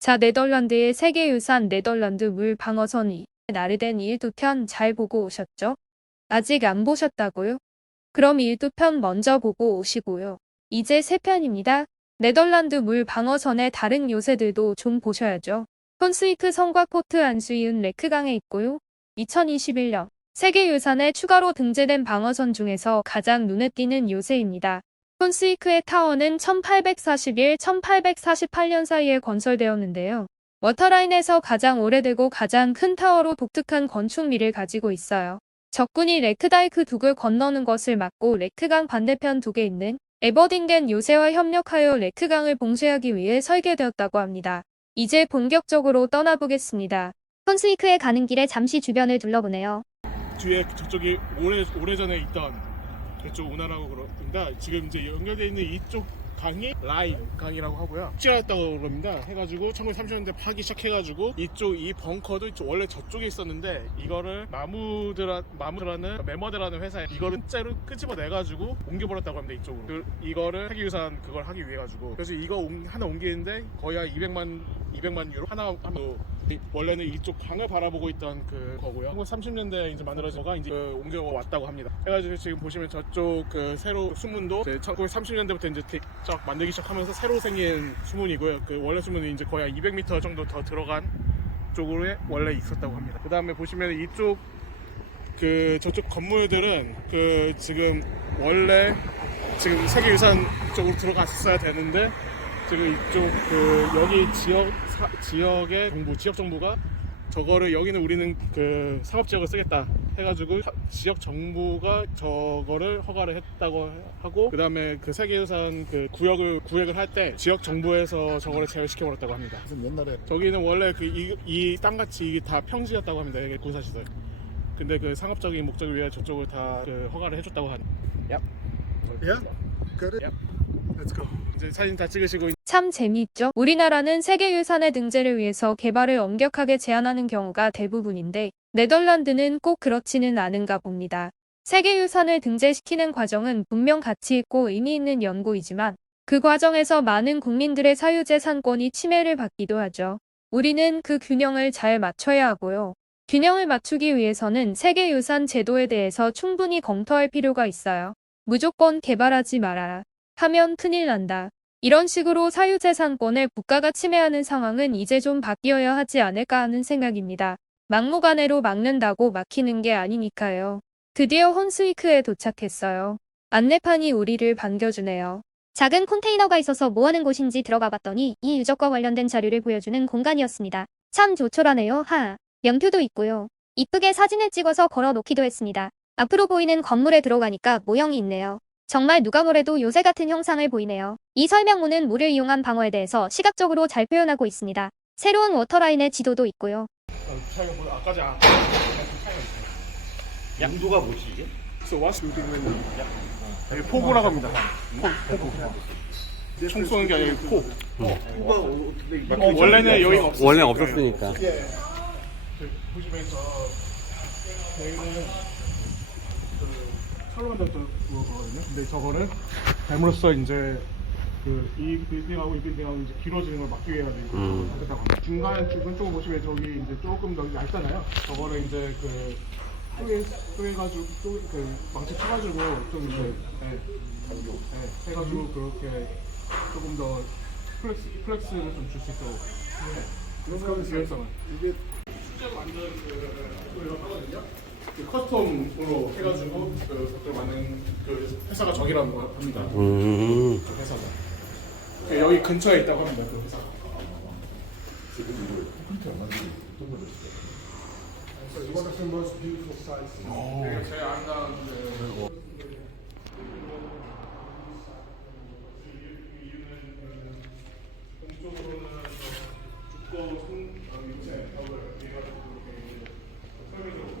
자, 네덜란드의 세계유산 네덜란드 물 방어선이 나르덴 1두 편 잘 보고 오셨죠? 아직 안 보셨다고요? 그럼 1두 편 먼저 보고 오시고요. 이제 세 편입니다. 네덜란드 물 방어선의 다른 요새들도 좀 보셔야죠. 콘스위크 성과 포트 안수이은 레크강에 있고요. 2021년 세계유산에 추가로 등재된 방어선 중에서 가장 눈에 띄는 요새입니다. 콘스위크의 타워는 1841, 1848년 사이에 건설되었는데요. 워터라인에서 가장 오래되고 가장 큰 타워로 독특한 건축미를 가지고 있어요. 적군이 레크다이크 두을 건너는 것을 막고 레크강 반대편 두개 있는 에버딩겐 요새와 협력하여 레크강을 봉쇄하기 위해 설계되었다고 합니다. 이제 본격적으로 떠나보겠습니다. 콘스위크에 가는 길에 잠시 주변을 둘러보네요. 뒤에 저쪽이 오래 오래전에 있던 그쪽 운하라고 그럽니다. 지금 이제 연결되어 있는 이쪽 강이 라인 강이라고 하고요. 찌라였다고 그럽니다. 해가지고 1930년대 파기 시작해가지고 이쪽 이 벙커도 이쪽 원래 저쪽에 있었는데 이거를 마무드라 마무드라는 메머드라는 회사에 이거를 진짜로 끄집어 내가지고 옮겨버렸다고 합니다. 이쪽으로 그, 이거를 세계유산 그걸 하기 위해 가지고 그래서 이거 옮- 하나 옮기는데 거의 한 200만 200만 유로 하나 하면 원래는 이쪽 강을 바라보고 있던 그 거고요. 1930년대에 이제 만들어진 거가 이제 그 옮겨 왔다고 합니다. 해가지고 지금 보시면 저쪽 그 새로 수문도 1930년대부터 이제 쫙 만들기 시작하면서 새로 생긴 수문이고요. 그 원래 수문은 이제 거의 한 200m 정도 더 들어간 쪽으로 원래 있었다고 합니다. 그 다음에 보시면 이쪽 그 저쪽 건물들은 그 지금 원래 지금 세계유산 쪽으로 들어갔어야 되는데 지금 이쪽 그 여기 지역 사- 지역의 정부 지역 정부가 저거를 여기는 우리는 그 상업 지역을 쓰겠다 해가지고 사- 지역 정부가 저거를 허가를 했다고 하고 그 다음에 그 세계유산 그 구역을 구획을 할 때 지역 정부에서 저거를 제외시켜 버렸다고 합니다. 무슨 옛날에 저기는 원래 그이 땅같이 이게 다 평지였다고 합니다. 이게 군사 시설. 근데 그 상업적인 목적을 위해 저쪽을 다 그 허가를 해줬다고 하는. Yeah? Got it? Let's go. 이제 사진 다 찍으시고 참 재미있죠? 우리나라는 세계유산의 등재를 위해서 개발을 엄격하게 제한하는 경우가 대부분인데 네덜란드는 꼭 그렇지는 않은가 봅니다. 세계유산을 등재시키는 과정은 분명 가치 있고 의미 있는 연구이지만 그 과정에서 많은 국민들의 사유재산권이 침해를 받기도 하죠. 우리는 그 균형을 잘 맞춰야 하고요. 균형을 맞추기 위해서는 세계유산 제도에 대해서 충분히 검토할 필요가 있어요. 무조건 개발하지 말아라. 하면 큰일 난다. 이런 식으로 사유재산권을 국가가 침해하는 상황은 이제 좀 바뀌어야 하지 않을까 하는 생각입니다. 막무가내로 막는다고 막히는 게 아니니까요. 드디어 혼스위크에 도착했어요. 안내판이 우리를 반겨주네요. 작은 컨테이너가 있어서 뭐 하는 곳인지 들어가 봤더니 이 유적과 관련된 자료를 보여주는 공간이었습니다. 참 조촐하네요. 하. 명표도 있고요. 이쁘게 사진을 찍어서 걸어 놓기도 했습니다. 앞으로 보이는 건물에 들어가니까 모형이 있네요. 정말 누가 뭐래도 요새 같은 형상을 보이네요. 이 설명문은 물을 이용한 방어에 대해서 시각적으로 잘 표현하고 있습니다. 새로운 워터라인의 지도도 있고요. 차이가 뭐 아까 전 양도가 뭐지 이게? So what's? 여기 포구라고 합니다. 포, 포구. 총 쏘는 게 아니고 포. 뭐가 어떻게 어, 원래는 여기가 없었어요. 원래 없었으니까. 보시면 저 여기는 그 그거거든요. 근데 저거를 뱀으로써 이제 그이 빌딩하고 이 빌딩하고 이제 길어지는 걸 막기 위해 가지고 음. 하겠다고 합니다. 중간 중간 쪽을 보시면 저기 이제 조금 더 얇잖아요. 저거를 이제 그 쪼개 쪼개 가지고 쪼개 그 망치 쳐가지고 좀 이제 네, 네, 해가지고 그렇게 조금 더 플렉스 플렉스를 좀 줄 수 있도록 네. 그런 유연성을 이게 실제로 만든 그 그걸 하거든요. 그 커스텀으로 해가지고 그 그걸 만든 그 회사가 저기라는 거 합니다. 음. 그 회사가 그 여기 근처에 있다고 합니다. 그 회사가. It's one of the most beautiful sites. 이게 제일 아름다운 그 동쪽으로는 죽고 송 요새 벽을 해가지고 그렇게 설계적으로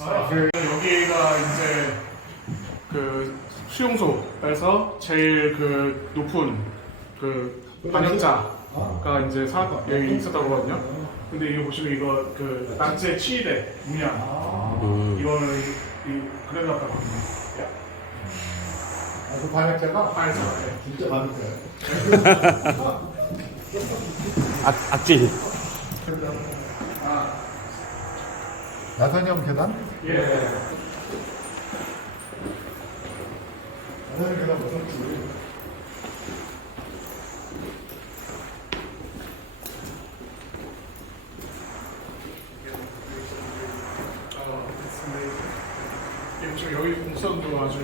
아, 여기가 이제 그 수용소에서 제일 그 높은 그 반역자가 이제 사, 여기 있었다고 하거든요. 근데 이거 보시면 이거 그 나치의 치대 문양 이거는 이 그래놨다고 합니다. 아, 그 반역자가 안에서 네. 진짜 반역자야. 악, 악질. 나선형 계단? 예. 나선형 계단 무섭지. 예, 공사도 아주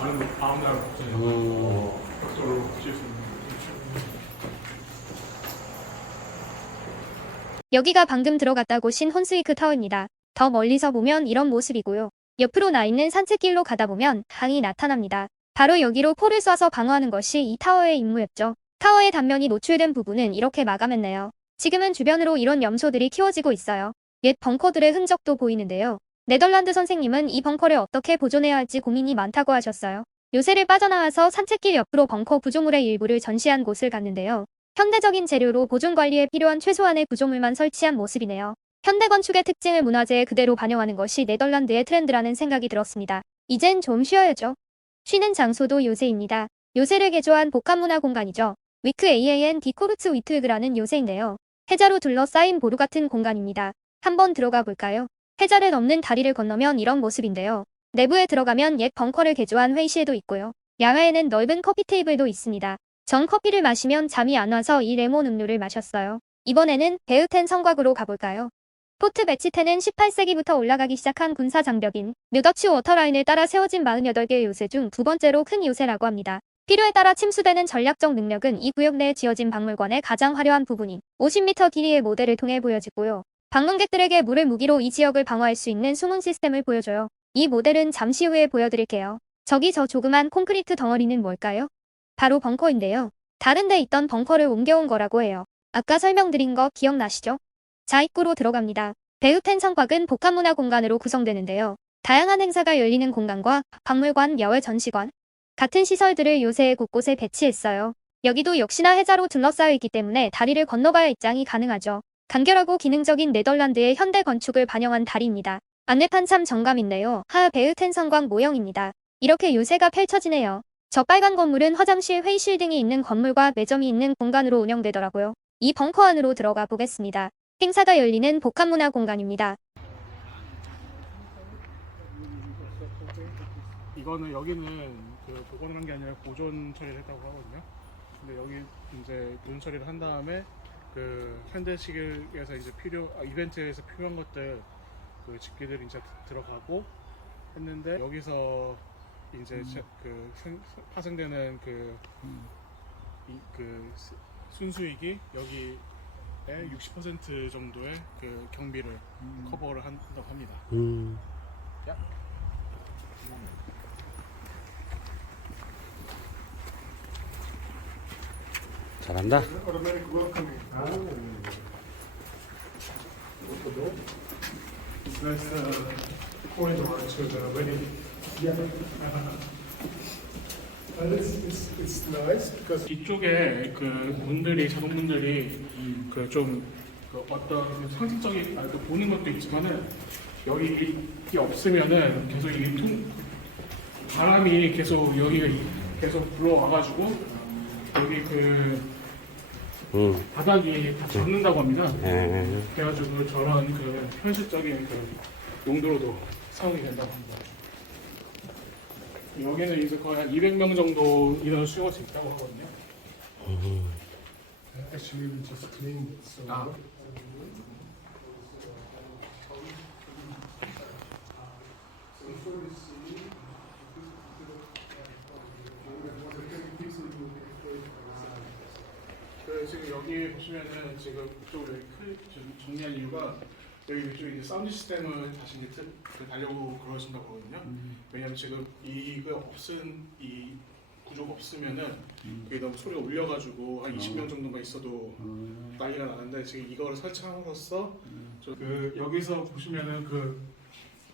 아름 아름다운 음. 각도로 지었습니다. 여기가 방금 들어갔다 고 신 혼스위크 타워입니다. 더 멀리서 보면 이런 모습이고요. 옆으로 나 있는 산책길로 가다 보면 강이 나타납니다. 바로 여기로 포를 쏴서 방어하는 것이 이 타워의 임무였죠. 타워의 단면이 노출된 부분은 이렇게 마감했네요. 지금은 주변으로 이런 염소들이 키워지고 있어요. 옛 벙커들의 흔적도 보이는데요. 네덜란드 선생님은 이 벙커를 어떻게 보존해야 할지 고민이 많다고 하셨어요. 요새를 빠져나와서 산책길 옆으로 벙커 구조물의 일부를 전시한 곳을 갔는데요. 현대적인 재료로 보존 관리에 필요한 최소한의 구조물만 설치한 모습이네요. 현대 건축의 특징을 문화재에 그대로 반영하는 것이 네덜란드의 트렌드라는 생각이 들었습니다. 이젠 좀 쉬어야죠. 쉬는 장소도 요새입니다. 요새를 개조한 복합문화 공간이죠. 위크 AAN 디코르츠 위트그라는 요새인데요. 해자로 둘러싸인 보루 같은 공간입니다. 한번 들어가 볼까요? 해자를 넘는 다리를 건너면 이런 모습인데요. 내부에 들어가면 옛 벙커를 개조한 회의실도 있고요. 야외에는 넓은 커피 테이블도 있습니다. 전 커피를 마시면 잠이 안 와서 이 레몬 음료를 마셨어요. 이번에는 베우텐 성곽으로 가볼까요? 포트 베치텐은 18세기부터 올라가기 시작한 군사 장벽인 뮤더치 워터라인을 따라 세워진 48개의 요새 중 두 번째로 큰 요새라고 합니다. 필요에 따라 침수되는 전략적 능력은 이 구역 내에 지어진 박물관의 가장 화려한 부분인 50m 길이의 모델을 통해 보여지고요. 방문객들에게 물을 무기로 이 지역을 방어할 수 있는 숨은 시스템을 보여줘요. 이 모델은 잠시 후에 보여드릴게요. 저기 저 조그만 콘크리트 덩어리는 뭘까요? 바로 벙커인데요. 다른 데 있던 벙커를 옮겨온 거라고 해요. 아까 설명드린 거 기억나시죠? 자, 입구로 들어갑니다. 베우텐 성곽은 복합문화 공간으로 구성되는데요. 다양한 행사가 열리는 공간과 박물관, 야외 전시관 같은 시설들을 요새 곳곳에 배치했어요. 여기도 역시나 해자로 둘러싸여 있기 때문에 다리를 건너봐야 입장이 가능하죠. 간결하고 기능적인 네덜란드의 현대 건축을 반영한 다리입니다. 안내판 참 정감인데요. 하 베우텐 성곽 모형입니다. 이렇게 요새가 펼쳐지네요. 저 빨간 건물은 화장실, 회의실 등이 있는 건물과 매점이 있는 공간으로 운영되더라고요. 이 벙커 안으로 들어가 보겠습니다. 행사가 열리는 복합문화 공간입니다. 이거는 여기는 그 복원을 한 게 아니라 보존 처리를 했다고 하거든요. 근데 여기 이제 보존 처리를 한 다음에 그 현대식에서 이제 필요 아, 이벤트에서 필요한 것들 그 집기들이 이제 들어가고 했는데 여기서 이제 제- 그 생- 파생되는 그, 이, 그 스- 순수익이 여기에 60% 정도의 그 경비를 커버를 한다고 합니다. 음. 잘한다. Automatic welcoming. It's nice uh, corridor to the wedding. Yeah. And it's, it's, because 뒤쪽에 그 문들이 자동 문들이 그좀 그 어떤 상징적인 아, 그 보는 것도 있지만은 여기 이 없으면은 계속 이 통, 바람이 계속 여기가 이- 계속 불어와가지고 여기 그 음. 바닥이 다 젖는다고 합니다. 예. 그래가지고 저런 그 현실적인 그 용도로도 사용이 된다고 합니다. 여기는 이제 거의 한 200명 정도 인원을 수용할 수 있다고 하거든요. just cleaned it. So Ah. 그 지금 여기 보시면은 지금 이쪽으로 이렇게 클좀 정리한 이유가 여기 이쪽 이제 사운드 시스템을 다시 이제 틀- 그 달려고 그러신다고 하거든요. 왜냐면 지금 이거 없은 이 구조가 없으면은 이게 너무 소리가 울려가지고 한 20명 정도만 있어도 난리가 나는데 지금 이거를 설치함으로써 저 그 여기서 보시면은 그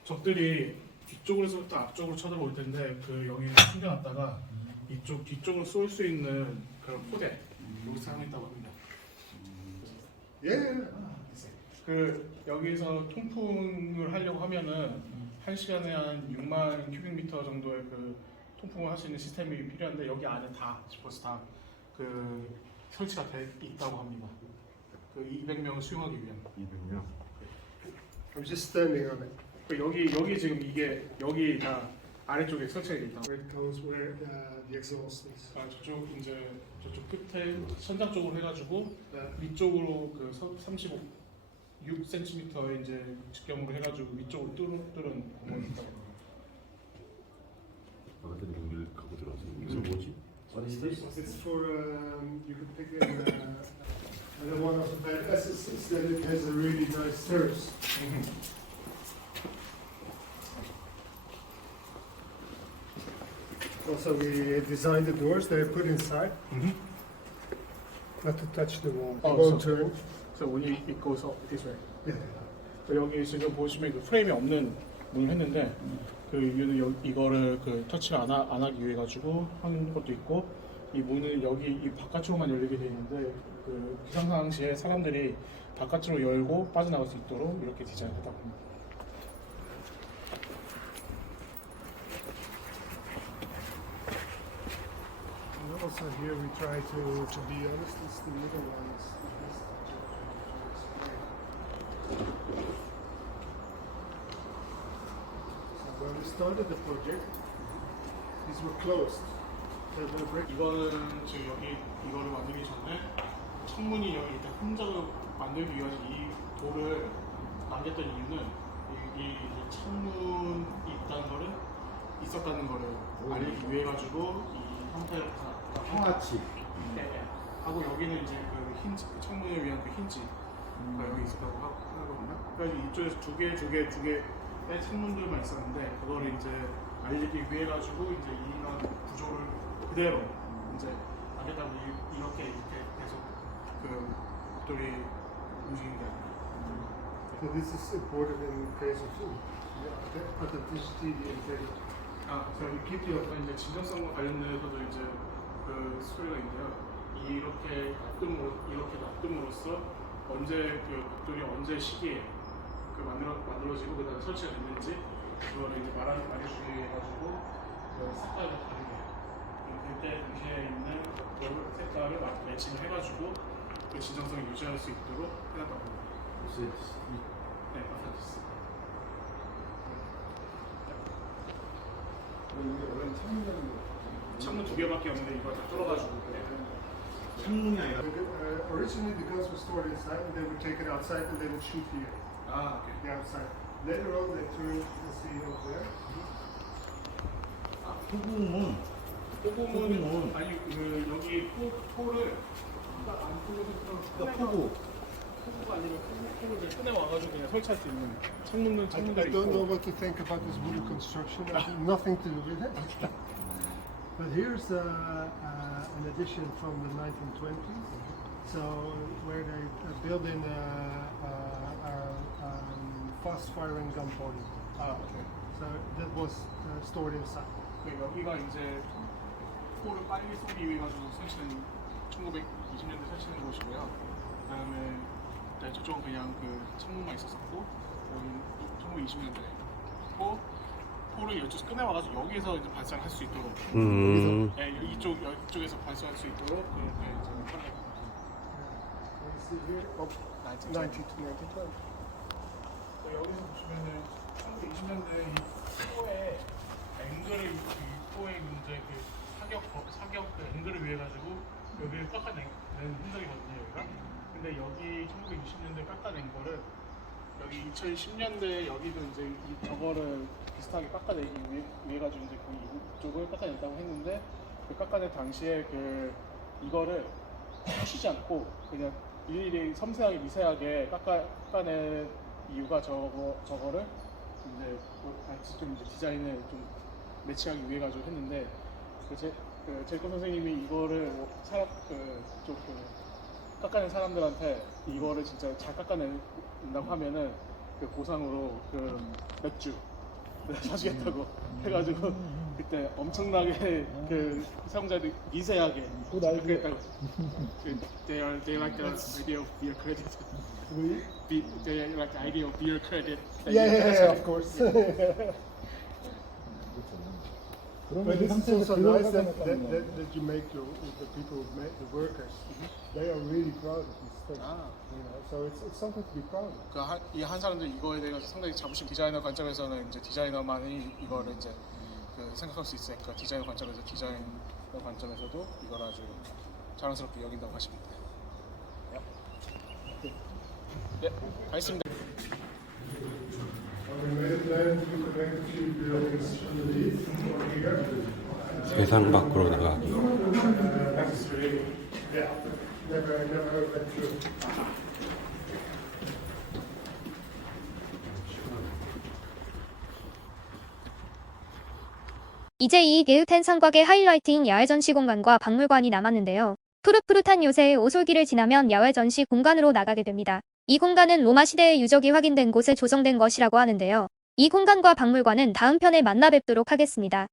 적들이 뒤쪽으로서부터 앞쪽으로 쳐들어올 텐데 그 여기를 숨겨놨다가 이쪽 뒤쪽으로 쏠 수 있는 그런 포대 여기 사용했다고 합니다. Yeah. 그 여기서 통풍을 하려고 하면은 한 시간에 한 6만 큐빅미터 정도의 그 통풍을 할 수 있는 시스템이 필요한데 여기 안에 다 벌써 다그 설치가 돼 있다고 합니다. 그 200명을 수용하기 위한. I'm just standing on it. 그 여기 여기 지금 이게 여기 다 아래쪽에 설치가 돼 있다. Where it goes, where uh, the exhaust is. 아 저쪽 이제 저쪽 끝에 천장 쪽으로 해가지고 위쪽으로 그 35, 6cm의 이제 직경으로 해가지고 위쪽으로 뚫은 뚫은 있다고. 합니다. 나한테는 여기를 갖고 들어와서 여기서 뭐지? It's for um, you can pick in. Uh, and one of the assets is that it has a really nice terrace. Also, we designed the doors. They're put inside, Mhm. not to touch the wall. Oh, won't so- turn. So when you, it goes up this way. Yeah. 그 여기 지금 보시면 그 프레임이 없는 문을 했는데 그 이유는 여, 이거를 그 터치를 안, 하, 안 하기 위해 가지고 한 것도 있고 이 문을 여기 이 바깥쪽으로만 열리게 돼 있는데 그 비상상 시에 사람들이 바깥으로 열고 빠져나갈 수 있도록 이렇게 디자인했다고 합니다. And also here we try to, to be honest, it's the middle ones. So when we started the project, these were closed. They were brick. 이거는 지금 여기 이거를 만들기 전에 창문이 여기 일단 흔적을 만들기 위해서 이 돌을 남겼던 이유는 이, 이 이제 창문이 있다는 거를 있었다는 거를 알리기 위해 가지고 이 형태를 다 형아치. 네, 네. 하고 여기는 이제 그 힌지 그 창문을 위한 그 힌지가 여기 있었다고 하- 하거든요. 그래서 이쪽에서 두 개, 두 개, 두 개의 창문들만 있었는데 그거를 이제 알리기 위해 가지고 이제 이런 구조를 그대로 이제 이- 이렇게 이렇게 계속 그 돌이 움직이는 게 아니라. So this is important in case of yeah, authenticity, the integrity. 아, 이 PPO 이제 진정성과 관련돼서도 이제 그 스토리가 있는데요. 이렇게 납둠으로 이렇게 납둠으로써 언제 그 벽돌이 언제 시기에 그 만들어 만들어지고 그다음에 설치가 됐는지 그거를 이제 말하 말해주기 위해 가지고 그 색깔을 다르게 그럼 그때 당시에 있는 그 색깔을 마- 매칭을 해가지고 그 진정성을 유지할 수 있도록 해놨다고 합니다. 네, 아파트스. 창문 두 개밖에 없는데 이거 다 뚫어가지고 그래. 창문이 아니라 Uh, originally the guns were stored inside and they would take it outside and they would shoot here, 아, 오케이. the outside. Later on they turned, you see over there. 소금은 포구문 아니 그 여기 포 포를 안 그러니까 포구. 포구가 아니라 포구 포를 이제 꺼내 와가지고 그냥 설치할 수 있는 창문은 I, 창문도 I don't know 있고 what to think about this wooden construction. I have nothing to do with it. But here's uh, uh, an addition from the 1920s. So where they uh, built in a, a, a um, fast-firing gunpowder. 아 오케이. So that was uh, stored inside. 그 여기가 이제 포를 빨리 쏘기 위해 가지고 설치된 1920년대 설치된 곳이고요. 그다음에 네, 저쪽은 그냥 그 창문만 있었었고 여기 1920년대 고 포를 이쪽 꺼내 와가지고 여기서 이제 발사를 할 수 있도록 음. 네, 이쪽 이쪽에서 발사할 수 있도록 그렇게 이제 oh, 90 to 92. 또 여기서 보시면은 1920년대 이 포의 앵글을 이 포의 이제 그 사격 사격 그 앵글을 위해 가지고 여기를 깎아낸 흔적이거든요 여기가. 근데 여기 1920년대 깎아낸 거를 여기 2010년대 여기도 이제 이 저거를 비슷하게 깎아내기 위해, 위해 가지고 이제 그 이쪽을 깎아냈다고 했는데 그 깎아낸 당시에 그 이거를 훔치지 않고 그냥 일일이 섬세하게 미세하게 깎아, 깎아낸 이유가 저거 저거를 이제 뭐좀 이제 디자인을 좀 매치하기 위해 가지고 했는데 그 제, 그 제이콥 선생님이 이거를 뭐 사람 그쪽 그 깎아낸 사람들한테 이거를 진짜 잘 깎아낸다고 하면은 그 보상으로 그 맥주 사주겠다고 해가지고 그때 엄청나게 그 사용자들 미세하게 그랬다고. They are they like the idea of beer credit. Be, they like the idea of beer credit. Yeah, yeah, yeah, of course. But it's also nice that, that, that, that you make your, the people, who make the workers, they are really proud of this thing. 아. You know, so it's, it's something to be proud of. 그이한 사람들 이거에 대해서 상당히 자부심 디자이너 관점에서는 이제 디자이너만이 이거를 이제 그 생각할 수 있으니까 디자이너 관점에서 디자이너 관점에서도 이걸 아주 자랑스럽게 여긴다고 하십니다. 예, 알겠습니다. We to 세상 밖으로 나가기. 이제 이 게으텐 상곽의 하이라이트인 야외 전시 공간과 박물관이 남았는데요. 푸릇푸릇한 요새의 오솔길을 지나면 야외 전시 공간으로 나가게 됩니다. 이 공간은 로마 시대의 유적이 확인된 곳에 조성된 것이라고 하는데요. 이 공간과 박물관은 다음 편에 만나 뵙도록 하겠습니다.